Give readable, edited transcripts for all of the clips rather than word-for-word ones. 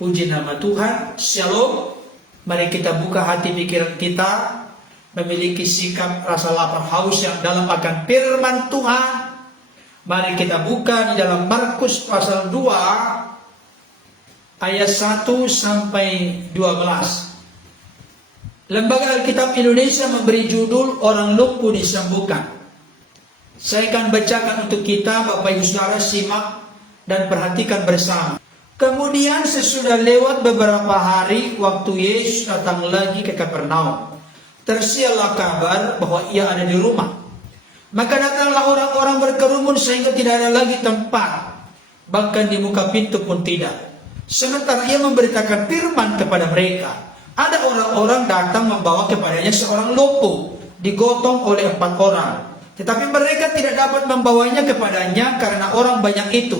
Puji nama Tuhan. Shalom. Mari kita buka hati pikiran kita, memiliki sikap rasa lapar haus yang dalam akan firman Tuhan. Mari kita buka di dalam Markus pasal 2 ayat 1 sampai 12. Lembaga Alkitab Indonesia memberi judul Orang Lumpuh Disembuhkan. Saya akan bacakan untuk kita, Bapak Ibu Saudara, simak dan perhatikan bersama. Kemudian sesudah lewat beberapa hari, waktu Yesus datang lagi ke Kapernaum, tersiarlah kabar bahwa ia ada di rumah. Maka datanglah orang-orang berkerumun sehingga tidak ada lagi tempat, bahkan di muka pintu pun tidak. Sementara ia memberitakan firman kepada mereka, ada orang-orang datang membawa kepadanya seorang lumpuh, digotong oleh 4 orang. Tetapi mereka tidak dapat membawanya kepadanya karena orang banyak itu.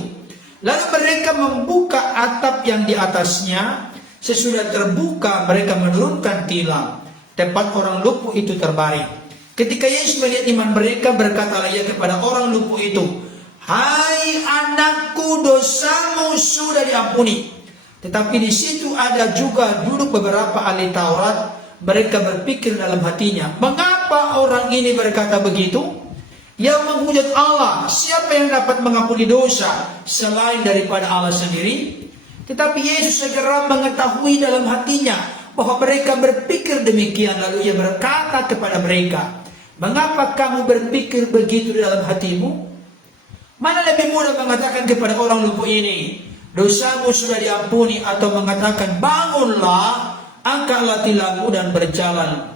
Lalu mereka membuka atap yang di atasnya. Sesudah terbuka, mereka menurunkan tilam, tempat orang lumpuh itu terbaring. Ketika Yesus melihat iman mereka, berkatalah ia kepada orang lumpuh itu, "Hai anakku, dosamu sudah diampuni." Tetapi di situ ada juga duduk beberapa ahli Taurat. Mereka berpikir dalam hatinya, "Mengapa orang ini berkata begitu? Yang menghujat Allah, siapa yang dapat mengampuni dosa selain daripada Allah sendiri?" Tetapi Yesus segera mengetahui dalam hatinya bahwa mereka berpikir demikian. Lalu ia berkata kepada mereka, "Mengapa kamu berpikir begitu dalam hatimu? Mana lebih mudah mengatakan kepada orang lumpuh ini, dosamu sudah diampuni, atau mengatakan, bangunlah, angkatlah tilammu dan berjalan?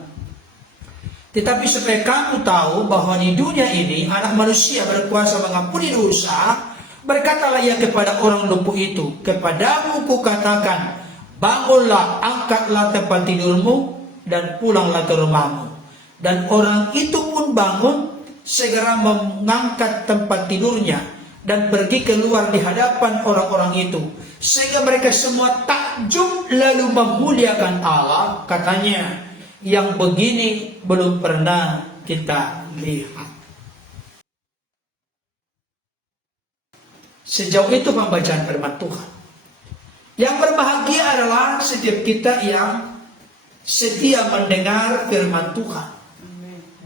Tetapi supaya kamu tahu bahwa di dunia ini anak manusia berkuasa mengampuni dosa, berkatalah ia kepada orang lumpuh itu, kepadamu kukatakan, bangunlah, angkatlah tempat tidurmu, dan pulanglah ke rumahmu. Dan orang itu pun bangun, segera mengangkat tempat tidurnya, dan pergi keluar di hadapan orang-orang itu. Sehingga mereka semua takjub lalu memuliakan Allah, katanya, yang begini belum pernah kita lihat. Sejauh itu pembacaan firman Tuhan. Yang berbahagia adalah setiap kita yang setia mendengar firman Tuhan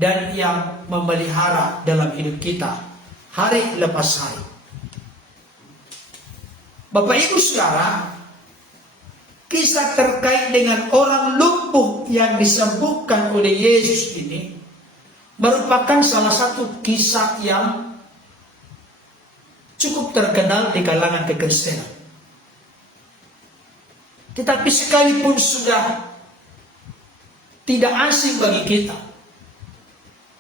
dan yang memelihara dalam hidup kita hari lepas hari. Bapak Ibu Saudara, kisah terkait dengan orang lumpuh yang disembuhkan oleh Yesus ini merupakan salah satu kisah yang cukup terkenal di kalangan kekristenan. Tetapi sekalipun sudah tidak asing bagi kita,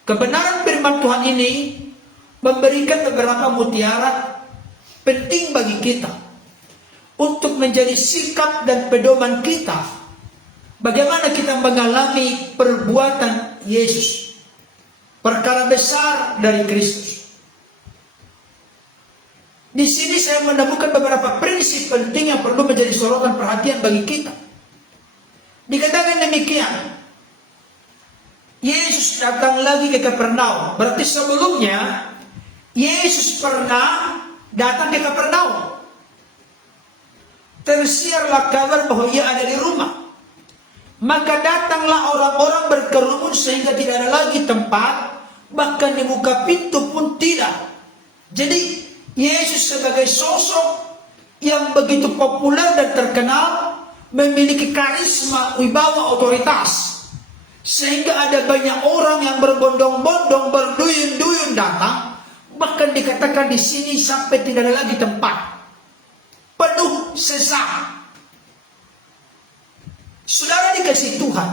kebenaran firman Tuhan ini memberikan beberapa mutiara penting bagi kita untuk menjadi sikap dan pedoman kita. Bagaimana kita mengalami perbuatan Yesus, perkara besar dari Kristus. Di sini saya menemukan beberapa prinsip penting yang perlu menjadi sorotan perhatian bagi kita. Dikatakan demikian, Yesus datang lagi ke Kapernaum. Berarti sebelumnya Yesus pernah datang ke Kapernaum. Tersiarlah kabar bahwa ia ada di rumah. Maka datanglah orang-orang berkerumun sehingga tidak ada lagi tempat, bahkan di muka pintu pun tidak. Jadi Yesus sebagai sosok yang begitu populer dan terkenal, memiliki karisma, wibawa, otoritas, sehingga ada banyak orang yang berbondong-bondong, berduyun-duyun datang. Bahkan dikatakan di sini sampai tidak ada lagi tempat, penuh sesak. Saudara dikasih Tuhan,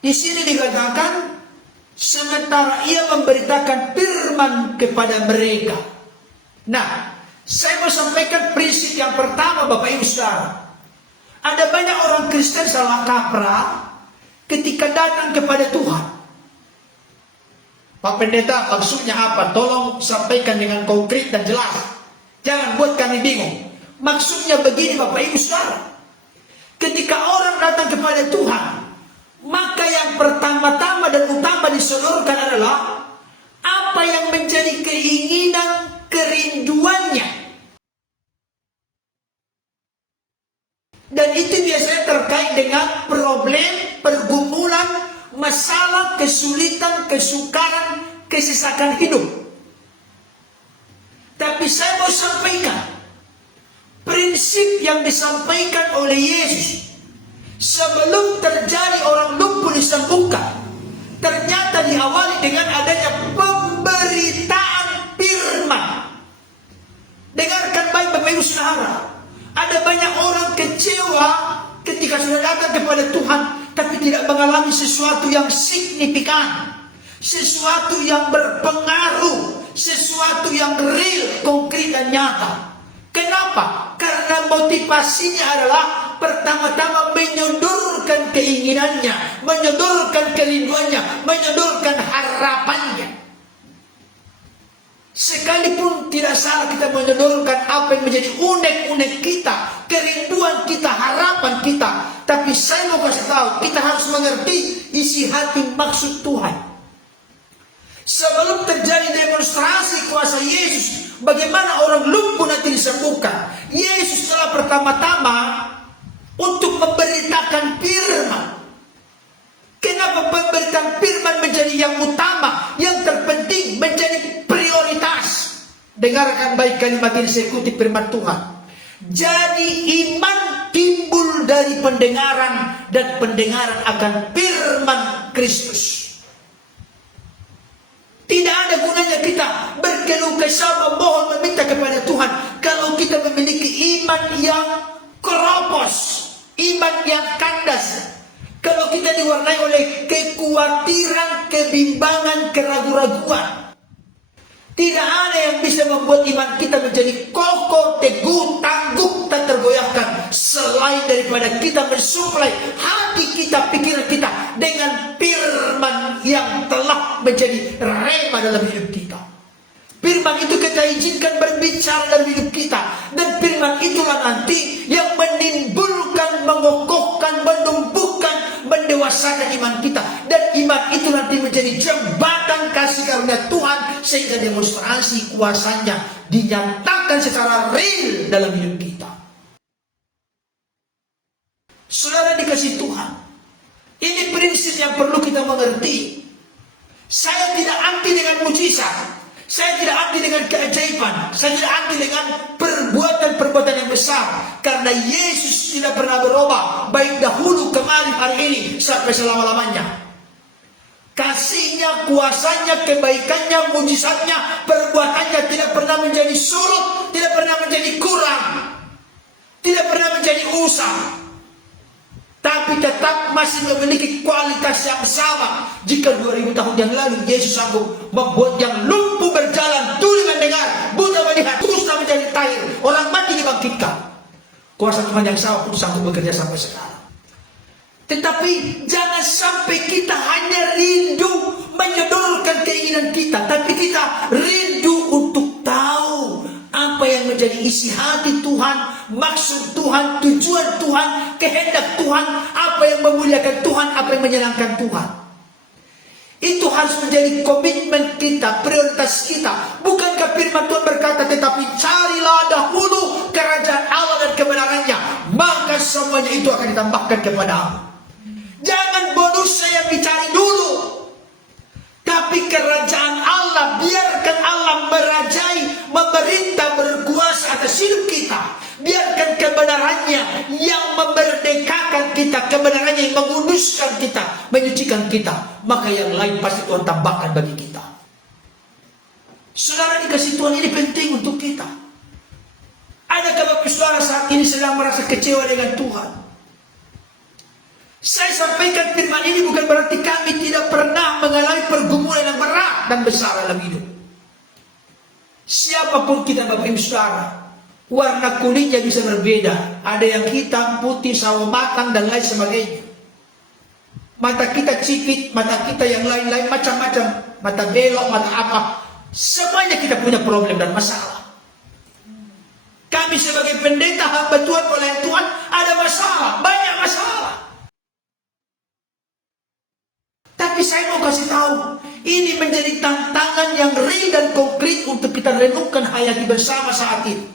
di sini dikatakan sementara ia memberitakan firman kepada mereka. Nah, saya mau sampaikan prinsip yang pertama, Bapak Ibu Saudara. Ada banyak orang Kristen salah kaprah ketika datang kepada Tuhan. Pak Pendeta, maksudnya apa? Tolong sampaikan dengan konkret dan jelas. Jangan buat kami bingung. Maksudnya begini, Bapak Ibu Saudara. Ketika orang datang kepada Tuhan, maka yang pertama-tama dan utama disodorkan adalah apa yang menjadi keinginan, kerinduannya. kesukaran, kesesakan hidup. Tapi saya mau sampaikan, prinsip yang disampaikan oleh Yesus sebelum terjadi orang lumpuh disembuhkan, ternyata diawali dengan adanya pemberitaan firman. Dengarkan baik Bapak Ibu Saudara, ada banyak orang kecewa ketika sudah datang kepada Tuhan, tapi tidak mengalami sesuatu yang signifikan, sesuatu yang berpengaruh, sesuatu yang real, konkret dan nyata. Kenapa? Karena motivasinya adalah pertama-tama menyodorkan keinginannya, menyodorkan kerinduannya, menyodorkan harapannya. Sekalipun tidak salah kita menyodorkan apa yang menjadi unek-unek kita, kerinduan kita, harapan kita. Tapi saya mau kasih tahu, kita harus mengerti isi hati maksud Tuhan. Sebelum terjadi demonstrasi kuasa Yesus, bagaimana orang lumpuh nanti disembuhkan, Yesus telah pertama-tama untuk memberitakan firman. Kenapa pemberitaan firman menjadi yang utama, yang terpenting, menjadi prioritas? Dengarkan baik kalimat ini, saya kutip firman Tuhan. Jadi iman timbul dari pendengaran, dan pendengaran akan firman Kristus. Tidak ada gunanya kita berkeluh kesah, memohon, meminta kepada Tuhan kalau kita memiliki iman yang keropos, iman yang kandas. Kalau kita diwarnai oleh kekhawatiran, kebimbangan, keraguan-raguan, tidak ada yang bisa membuat iman kita menjadi kokoh, teguh, tangguh, tak tergoyahkan selain daripada kita mensuplai hati kita, pikiran kita dengan firman yang telah menjadi rema dalam hidup kita. Firman itu kita izinkan berbicara dalam hidup kita, dan firman itulah nanti yang menimbulkan, mengokohkan, menumbuhkan, mendewasakan iman kita. Dan iman itu nanti menjadi jembatan kasih karunia Tuhan, sehingga demonstrasi kuasanya dinyatakan secara real dalam hidup kita. Saudara dikasih Tuhan, ini prinsip yang perlu kita mengerti. Saya tidak anti dengan mujizat, saya tidak anti dengan keajaiban, saya tidak anti dengan perbuatan-perbuatan yang besar, karena Yesus tidak pernah berubah, baik dahulu, kemarin, hari ini, sampai selama-lamanya. Kasihnya, kuasanya, kebaikannya, mujizatnya, perbuatannya tidak pernah menjadi surut, tidak pernah menjadi kurang, tidak pernah menjadi usang, tapi tetap masih memiliki kualitas yang sama. Jika 2000 tahun yang lalu Yesus sanggup membuat yang lumpuh berjalan, tuli mendengar, buta melihat, kusta menjadi tahir, orang mati dibangkitkan, kuasa Tuhan yang sama pun sanggup bekerja sampai sekarang. Tetapi jangan sampai kita hanya rindu menyodorkan keinginan kita, tapi kita rindu untuk tahu apa yang menjadi isi hati Tuhan, maksud Tuhan, tujuan Tuhan, kehendak Tuhan, apa yang memuliakan Tuhan, apa yang menyenangkan Tuhan. Itu harus menjadi komitmen kita, prioritas kita. Bukankah firman Tuhan berkata, tetapi carilah dahulu kerajaan Allah dan kebenarannya, maka semuanya itu akan ditambahkan kepadamu. Jangan bonusnya yang dicari dulu, tapi kerajaan Allah, biarkan Allah merajai, memerintah, berkuasa atas hidup kita. Biarkan kebenarannya yang memerdekakan kita, kebenarannya yang menguduskan kita, menyucikan kita, maka yang lain pasti Tuhan tambahkan bagi kita. Saudara dikasih Tuhan, ini penting untuk kita. Adakah Bapak Saudara saat ini sedang merasa kecewa dengan Tuhan? Saya sampaikan firman ini bukan berarti kami tidak pernah mengalami pergumulan yang berat dan besar dalam hidup. Siapapun kita Bapak Ibu Saudara, warna kulitnya bisa berbeda. Ada yang hitam, putih, sawo matang dan lain sebagainya. Mata kita cipit, mata kita yang lain-lain macam-macam, mata belok, mata apa. Semuanya kita punya problem dan masalah. Kami sebagai pendeta hamba Tuhan, pelayan Tuhan, ada masalah, banyak masalah. Tapi saya mau kasih tahu, ini menjadi tantangan yang real dan konkret untuk kita renungkan hayati bersama saat ini.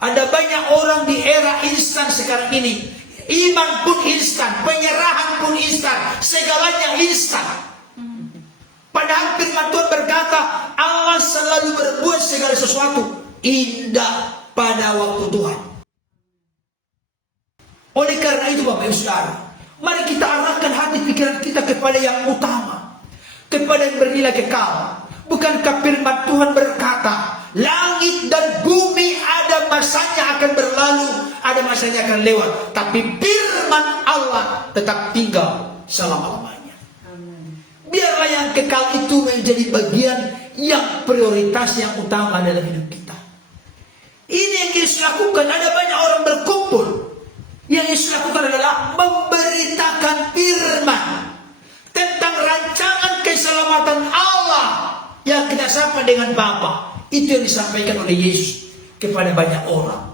Ada banyak orang di era instan sekarang ini. Iman pun instan, penyerahan pun instan, segalanya instan. Padahal firman Tuhan berkata, Allah selalu berbuat segala sesuatu indah pada waktu Tuhan. Oleh karena itu Bapak Ibu Saudara, mari kita arahkan hati pikiran kita kepada yang utama, kepada yang bernilai kekal. Bukankah firman Tuhan berkata, langit dan bumi ada masanya akan berlalu, ada masanya akan lewat, tapi firman Allah tetap tinggal selama-lamanya. Biarlah yang kekal itu menjadi bagian yang prioritas, yang utama dalam hidup kita. Ini yang Yesus lakukan. Ada banyak orang berkumpul. Yang Yesus lakukan adalah memberitakan firman tentang rancangan keselamatan Allah yang kita sapa dengan Bapa. Itu yang disampaikan oleh Yesus kepada banyak orang.